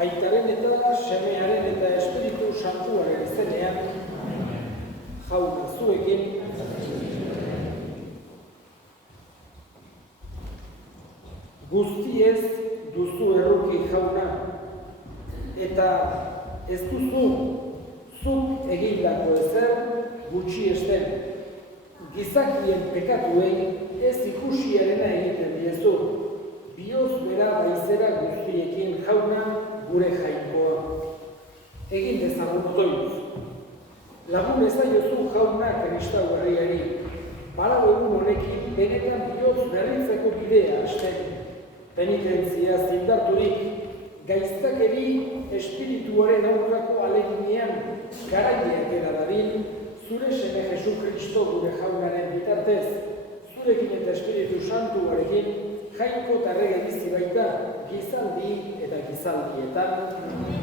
Aitaren eta Semearen eta Espiritu Santuaren izenean, jauna zuekin, guztiez duzu erruki jauna, eta ez duzu zuk egindako ezer gutxiesten. Gizakien pekatuei ez ikusiarena egiten diezu, bihotz bera baizera guztiekin jauna gure jainkoa. Egin dezagun otoitz. Lagun ezaiozu jauna Kristau herriari, badago egun honekin benetan bihotz berritzeko bidea hasten. Penitentzia zindarturik, gaiztakeri espirituaren aurrako aleginean garaileak dadin, zure seme Jesu Kristo gure jaunaren bitartez, zurekin eta Espiritu Santuarekin jainko eta errege bizi baita gizaldi eta gizaldietan.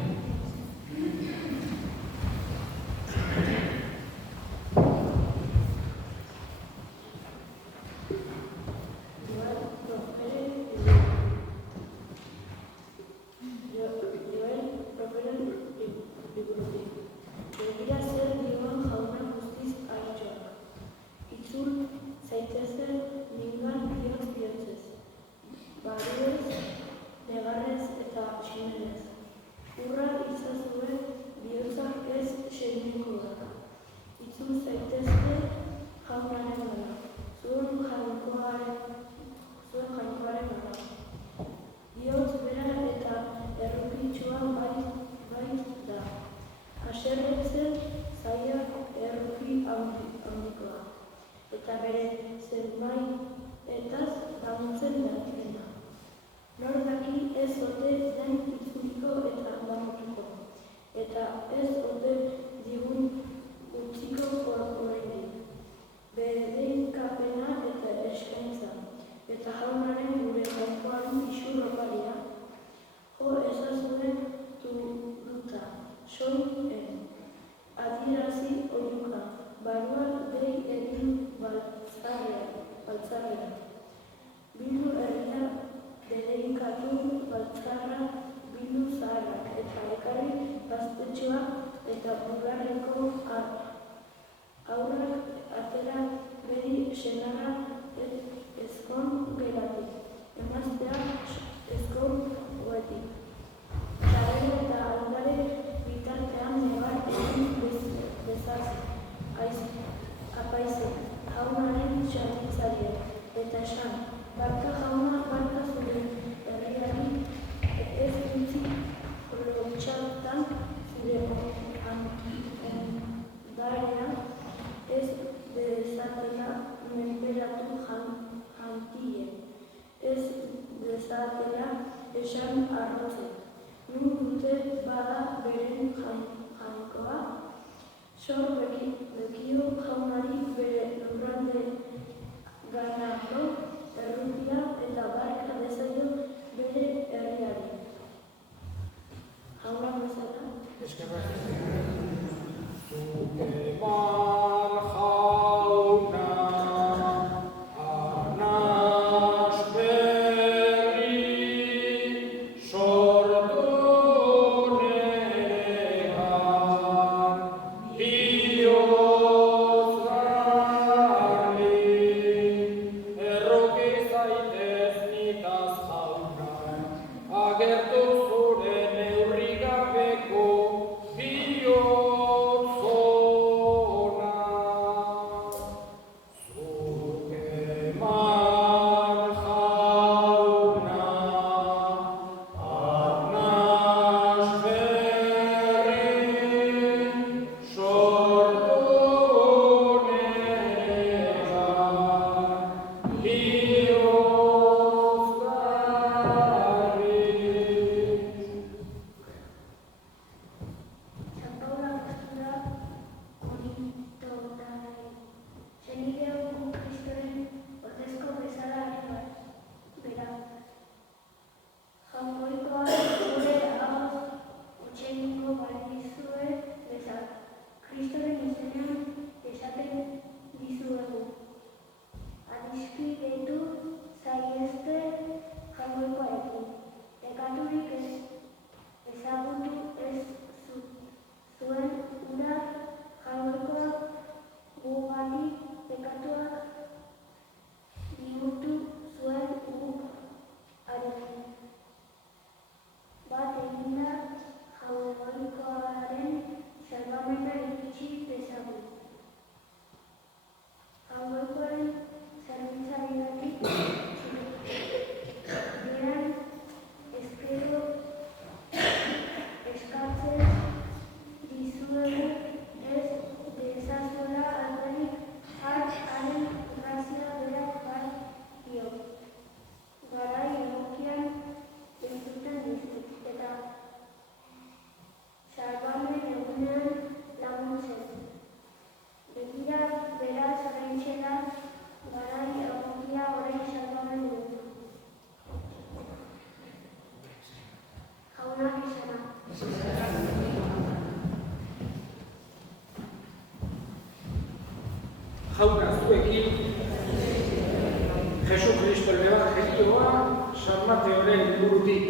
honen ingurutik.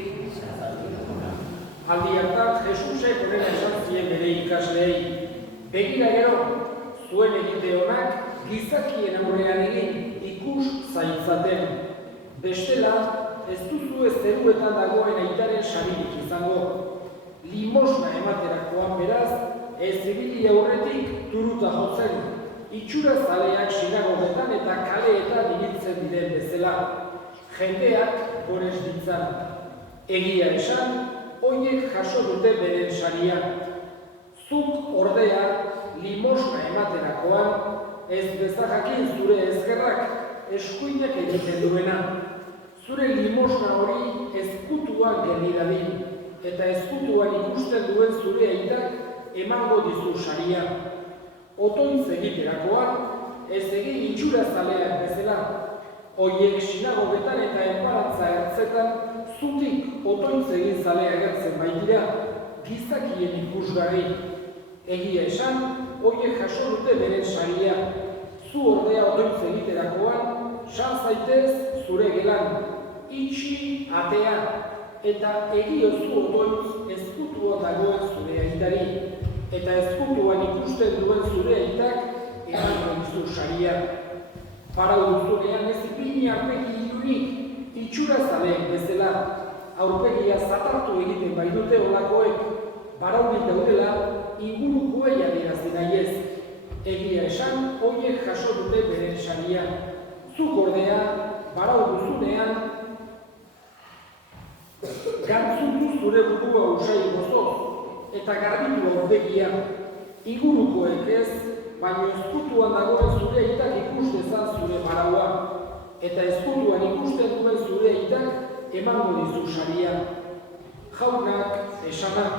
Aldi hartan, Jesusek horrela esan zien bere ikasleei. Begira gero, zuen egite honak gizakien aurrean egin ikus zaitzaten. Bestela, ez duzu zeruetan dagoen aitaren saririk izango. Limosna ematerakoan beraz, ez ibili aurretik turuta jotzen. Itxura zaleak sinagogetan eta kaleetan ibiltzen diren bezala. Jendeak gorez ditzan. Egia esan, hoiek jaso dute beren saria. Zuk ordea, limosna ematerakoan, ez bezajakin zure ezkerrak eskuinak egiten duena. Zure limosna hori ezkutuan geldi dadin, eta ezkutuan ikusten duen zure aitak emango dizu saria. Otoitz egiterakoan, ez egin itxura zaleak bezala. Hoiek sinagogetan eta enparatza ertzetan, zutik otoitz egin zalea agertzen baitira, gizakien ikusgarri. Egia esan, hoiek jaso dute beren saria. Zu ordea otoitz egiterakoan, san zaitez zure gelan, itxi atea, eta egiozu otoitz ezkutuan dagoen zure aitari, eta ezkutuan ikusten duen zure aitak emango dizu saria. Parau duzunean ez ipini aurpegi ilunik, itxura zaleen bezala, aurpegia zatartu egiten baitute olakoek, baraurik daudela, ingurukoei adierazi nahiez. Egia esan, hoiek jaso dute beren saria. Zuk ordea, barau duzunean, gantzutu zure burua usai gozoz, eta garbitu aurpegia. Ingurukoek ez, baina ezkutuan dagoen zure aitak ikus dezan zure baraua, eta ezkutuan ikusten duen zure aitak emango dizu saria. Jaunak esanak.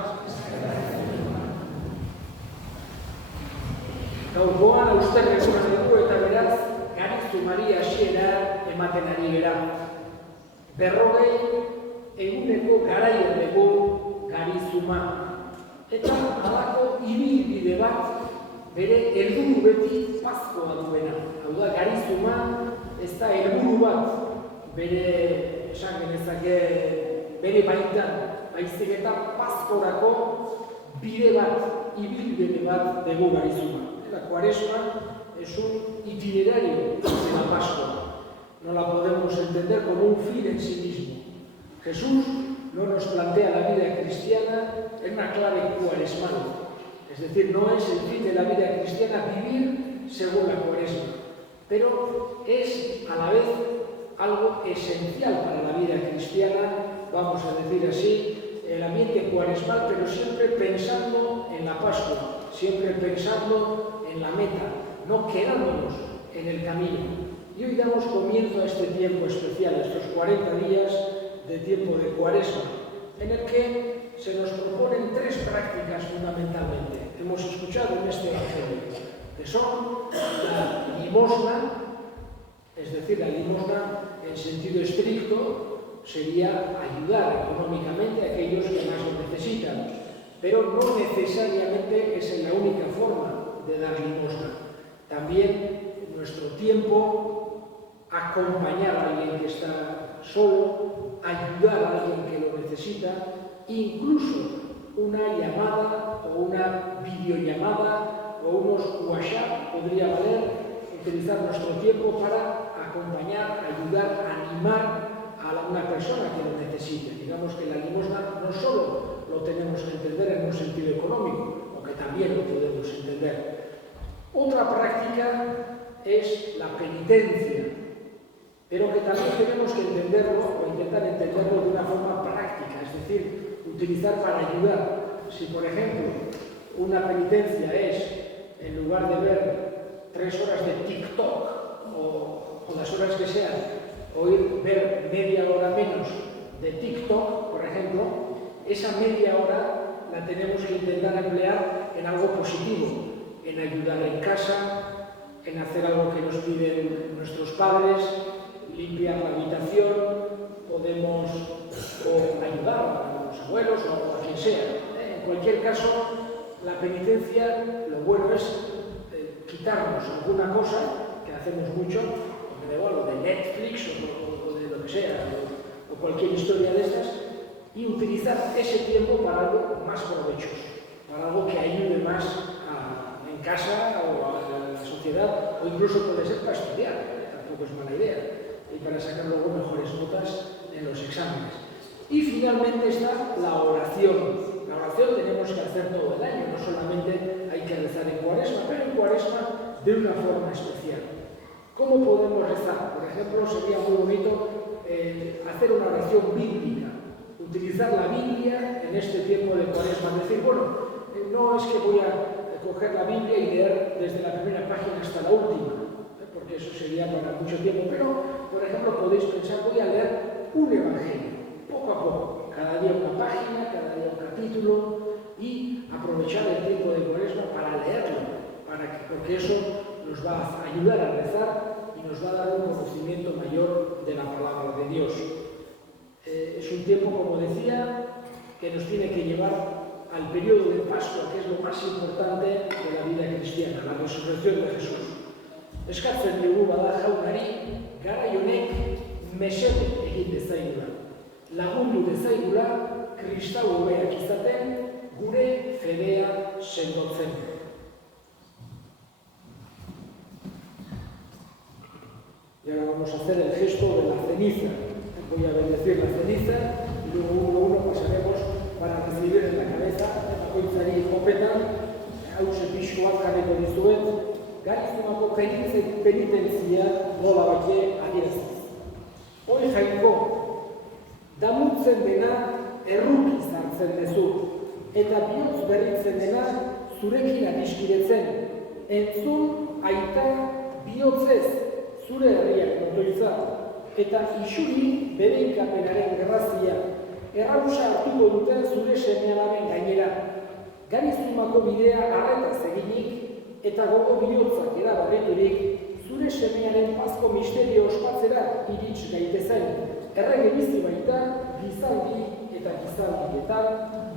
Gaurkoan austerrekoan dugu eta beraz, garizumari hasiera ematen ari gera. 40 eguneko garaien dugu garizuma. Eta halako ibilbide bat bere helburu beti pazkoa duena. Hau da, garizuma ez da helburu bat bere, esan genezake, bere baitan, baizik eta pazkorako bide bat, ibilbide bat dugu garizuma. La Cuaresma es un itinerario de la Pascua. No la podemos entender como un fin en sí mismo. Jesús no nos plantea la vida cristiana en una clave cuaresmal. Es decir, no es el fin de la vida cristiana vivir según la Cuaresma, pero es a la vez algo esencial para la vida cristiana, vamos a decir así, el ambiente cuaresmal, pero siempre pensando en la Pascua, siempre pensando en la meta, no quedándonos en el camino. Y hoy damos comienzo a este tiempo especial, estos 40 días de tiempo de Cuaresma, en el que se nos proponen 3 prácticas fundamentalmente. Hemos escuchado en este Evangelio, que son la limosna, es decir, la limosna en sentido estricto sería ayudar económicamente a aquellos que más lo necesitan, pero no necesariamente es la única forma de dar limosna. También en nuestro tiempo acompañar a alguien que está solo, ayudar a alguien que lo necesita, incluso una llamada o una videollamada o unos WhatsApp podría valer, utilizar nuestro tiempo para acompañar, ayudar, animar a una persona que lo necesite. Digamos que la limosna no solo lo tenemos que entender en un sentido económico, aunque también lo podemos entender. Otra práctica es la penitencia, pero que también tenemos que entenderlo o intentar entenderlo de una forma práctica, es decir, utilizar para ayudar. Si, por ejemplo, una penitencia es, en lugar de ver 3 horas de TikTok o las horas que sean, ver media hora menos de TikTok, por ejemplo, esa media hora la tenemos que intentar emplear en algo positivo, en ayudar en casa, en hacer algo que nos piden nuestros padres, limpiar la habitación, podemos ayudar a los abuelos o a quien sea. En cualquier caso, la penitencia, lo bueno es quitarnos alguna cosa, que hacemos mucho, como de Netflix o de lo que sea, o cualquier historia de estas, y utilizar ese tiempo para algo más provechoso, para algo que ayude más en casa o a la sociedad, o incluso puede ser para estudiar, tampoco es mala idea, y para sacar luego mejores notas en los exámenes. Y finalmente está la oración. La oración tenemos que hacer todo el año, no solamente hay que rezar en Cuaresma, pero en Cuaresma de una forma especial. ¿Cómo podemos rezar? Por ejemplo, sería muy bonito hacer una oración bíblica, utilizar la Biblia en este tiempo de Cuaresma, decir, bueno, no es que voy a coger la Biblia y leer desde la primera página hasta la última, porque eso sería para mucho tiempo, pero, por ejemplo, podéis pensar, voy a leer un evangelio, poco a poco, cada día una página, cada día un capítulo, y aprovechar el tiempo de Cuaresma para leerlo, porque eso nos va a ayudar a rezar y nos va a dar un conocimiento mayor de la palabra de Dios. Es un tiempo, como decía, que nos tiene que llevar al periodo de Pascua, que es lo más importante de la vida cristiana, la resurrección de Jesús. Eskatzen dugu bada jaunari, garai honek mesede egin dezaigula. Lagundu dezaigula, kristau hobeak izaten, gure fedea sendotzen. Y ahora vamos a hacer el gesto de la ceniza. Voy a bendecir la ceniza y luego uno a uno pasaremos para recibir en la cabeza bakoitzari jopetan, hause pixkoak jarriko dizuet, Garizumako penitentzia nola baite adierazten. Hoi jainko, damutzen dena erruki zartzen dezu, eta bihotz berritzen dena zurekin adiskidetzen. Entzun aita bihotzez zure herriak notoitza, eta isuri bere ikapenaren gerrazia, errausa hartuko duten zure seme-alaben gainera. Garizumako bidea arretaz eginik, eta gogo bihotzak erabarreturik, zure semearen pazko misterio ospatzera irits gaitezen. Errege bizi baita, gizaldi eta gizaldietan,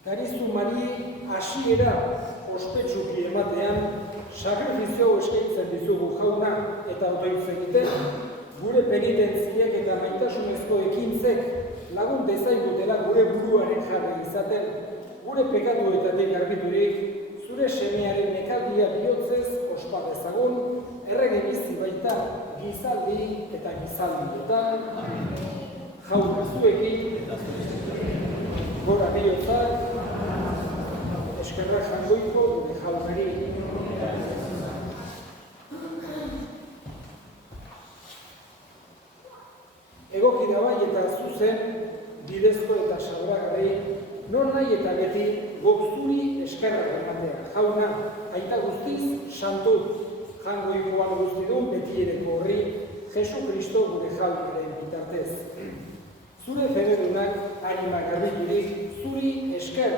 Garizumari hasiera ospetsuki ematean, sakrifizio eskaintzen dizugu jauna eta otoitz egiten, gure penitentziek eta maitasunezko ekintzek lagun dezaigutela gure buruaren jabe izaten, gure pekatuetatik garbiturik, zure semearen nekaldia bihotzez ospa dezagun, errege bizi baita gizaldi eta gizaldietan, jauna zuekin, gora bihotzak, eskerrak jangoiko gure jaunari. Egoki da bai eta zuzen, bidezko eta sabragarri, non nahi eta beti gok zuri eskerrak ematea. Jauna, aita guztiz, santu, jangoikoan guztidun betiereko horri, Jesu Kristo gure jaunaren bitartez. Zure fededunak anima garbiturik, zuri esker,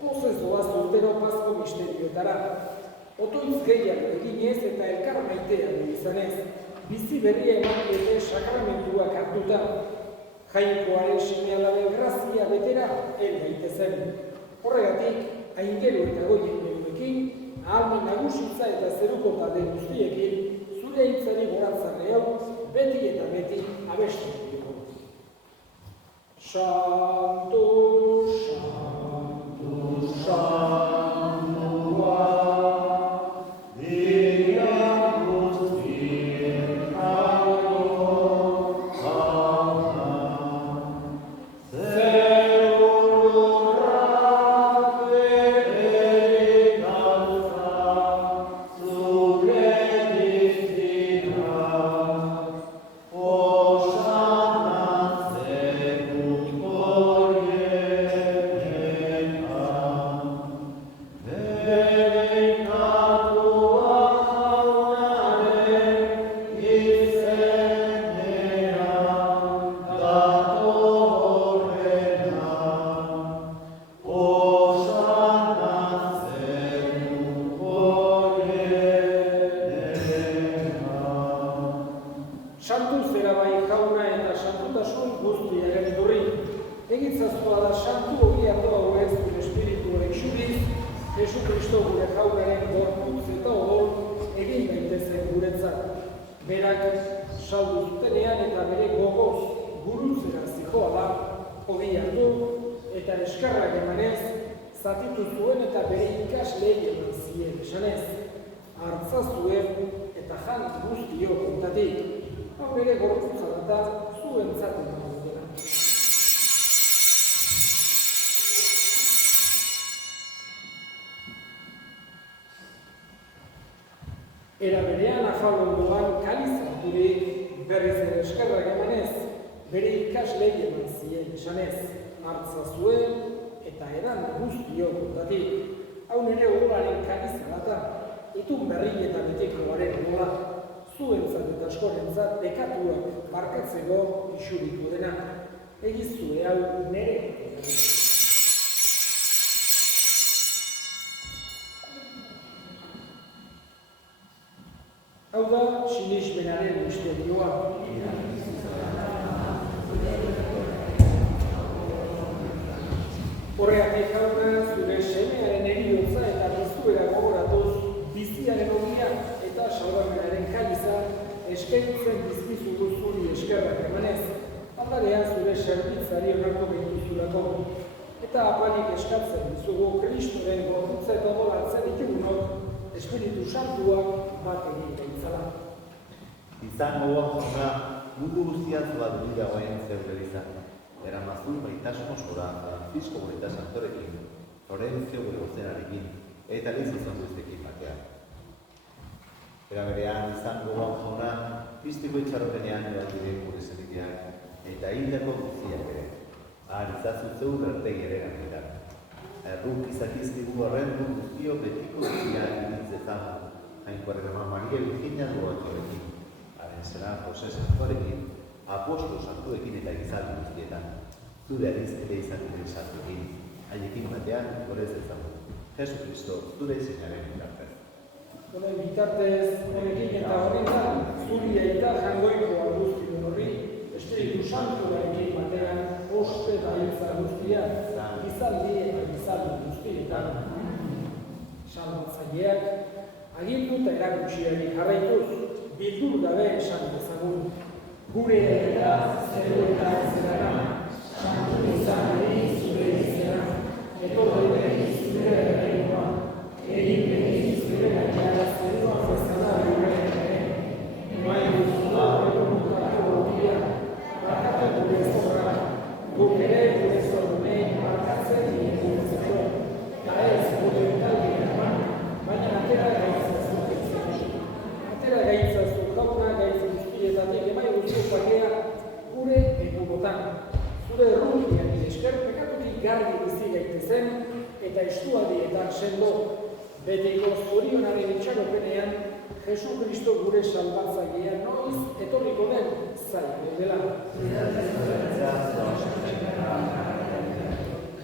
pozez doaz urtero Pasko misterioetara. Otoitz gehiago eginez eta elkar maitea izanez, bizi berria emakiete sakramentuak hartuta, jainkoaren seme-alaben grazia betera hel daitezen. Horregatik, aingelu eta goien menuekin, ahalmen nagusitza eta zeruko talde guztiekin, zure hitzari goratzarre hau, beti eta beti abestu dugu. Santo, Santo, Santua, Era berean afalondoan kalizaturik berriz ere eskerrak emanez, bere ikaslei eman zien esanez, hartza zuen eta edan guztiok ondatik. Hau nire odolaren kalizalata, itun berri eta betikoaren odola, zuentzat eta askorentzat bekatuak barkatzeko isuriko dena, egizue hau nire. Hau da, sinesmenaren misterioa. Horregatik jauna, zure semearen eriotza eta bizuera gogoratuz, biziaren ogia eta sauramenaren kaliza eskaintzen dizkizugu zuri eskerrak emanez, aldarea zure serbitzari onartu behituzulako. Eta apalik eskatzen dizugu Kristoren gorputza eta odolatzen ditugunok, Espiritu Santuak bat egin gaitzala. Izango jauna, mundu guztian bat dira guain zeure izan. Eramazun baitasun osora, Francisco gure santorekin, Florencio gure gozenarekin, eta Lizizon guztekin batean. Era berean, izango jauna, piztiko itxaropenean edo diren gure zeniteak, eta hildako guztiak ere. Izazu zeu bertegi ere ganetan. Erruk izakizkigu horren guztio betiko guztiak ibiltzetan, jainkoaren ama Maria Virginia duatxorekin, haren zera Jose Santorekin, apostol santuekin eta gizaldi guztietan, zure arizkete izan diren santuekin, haiekin batean gorez ezagun. Jesu Kristo, zure izenaren bitartez. Honen bitartez, honekin eta horretan, zuri eta jangoiko guztidun horri, Espiritu Santuarekin batean, oste eta hiltza guztiak, gizaldi eta gizaldi guztietan, salbatzaileak, agindu eta erakutsiari jarraituz, bildur gabe esan dezagun, gure eta zeru eta zerara, santu izanari zure izena, etorri behi zure erreinoa, egin behi zure gainara zerua bezala gure ere, emain duzula egonutako gotia, bakatu gure zorra, guk ere gure zorrunei markatzen diegutzeko, eta ez gure taldean, baina atera gaitzazu. Atera gaitzazu jauna gaitz guztietatik emai guztiok bakea gure egunotan. Zure errutiak esker pekatutik garbi bizi gaitezen eta estualdietan sendo betiko zorionaren itxaropenean Jesu Kristo gure salbatzailea noiz etorriko den zaio dela.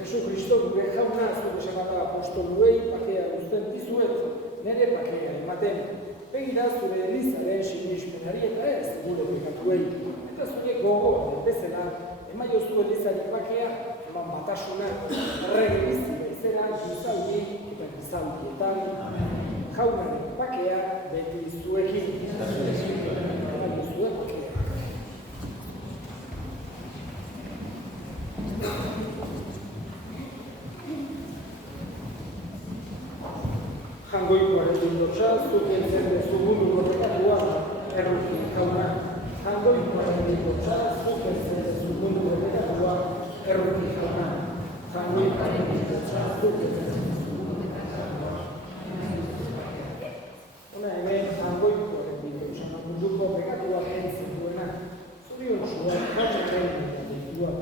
Jesu Kristo gure jauna zure semata apostoluei bakea guzten dizuet, nire bakea ematen. Begira zure elizaren sinismenari eta ez gure pekatuei. Eta zure gogo bezala, emaio zure elizarik bakea, eman batasuna, errege bizi bezala, gizaldi eta gizaldietan. Jaunaren bakea beti zuekin. Emaio zure bakea. Jangoikoaren dindotxa, zuken zen dezu mundu gorrekatua erruki jauna. Jangoikoaren dindotxa, zuken zen dezu mundu gorrekatua erruki jauna. Jangoikoaren dindotxa, zuken zen dezu mundu gorrekatua erruki jauna. Hona hemen jangoikoaren dindotxa, munduko pekatua jentzen duena. Zurion zua, jaunaren dindua.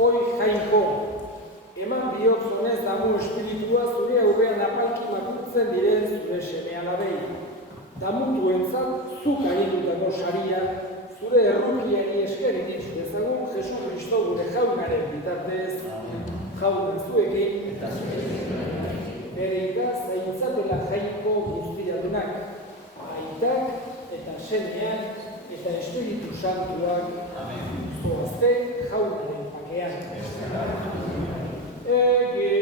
Hoi jainko, eman bihotzonez damu espiritua zure aurrean apalki makurtzen diren zure seme alabei. Damutuentzat zuk agindutako saria, zure errukiari eskerin itz dezagun Jesu Kristo gure jaunaren bitartez, jaun zuekin, bere ikaz zaintzatela jainko guztiadunak, aitak eta semeak eta Espiritu Santuak, zoazte jaunaren pakean. Egi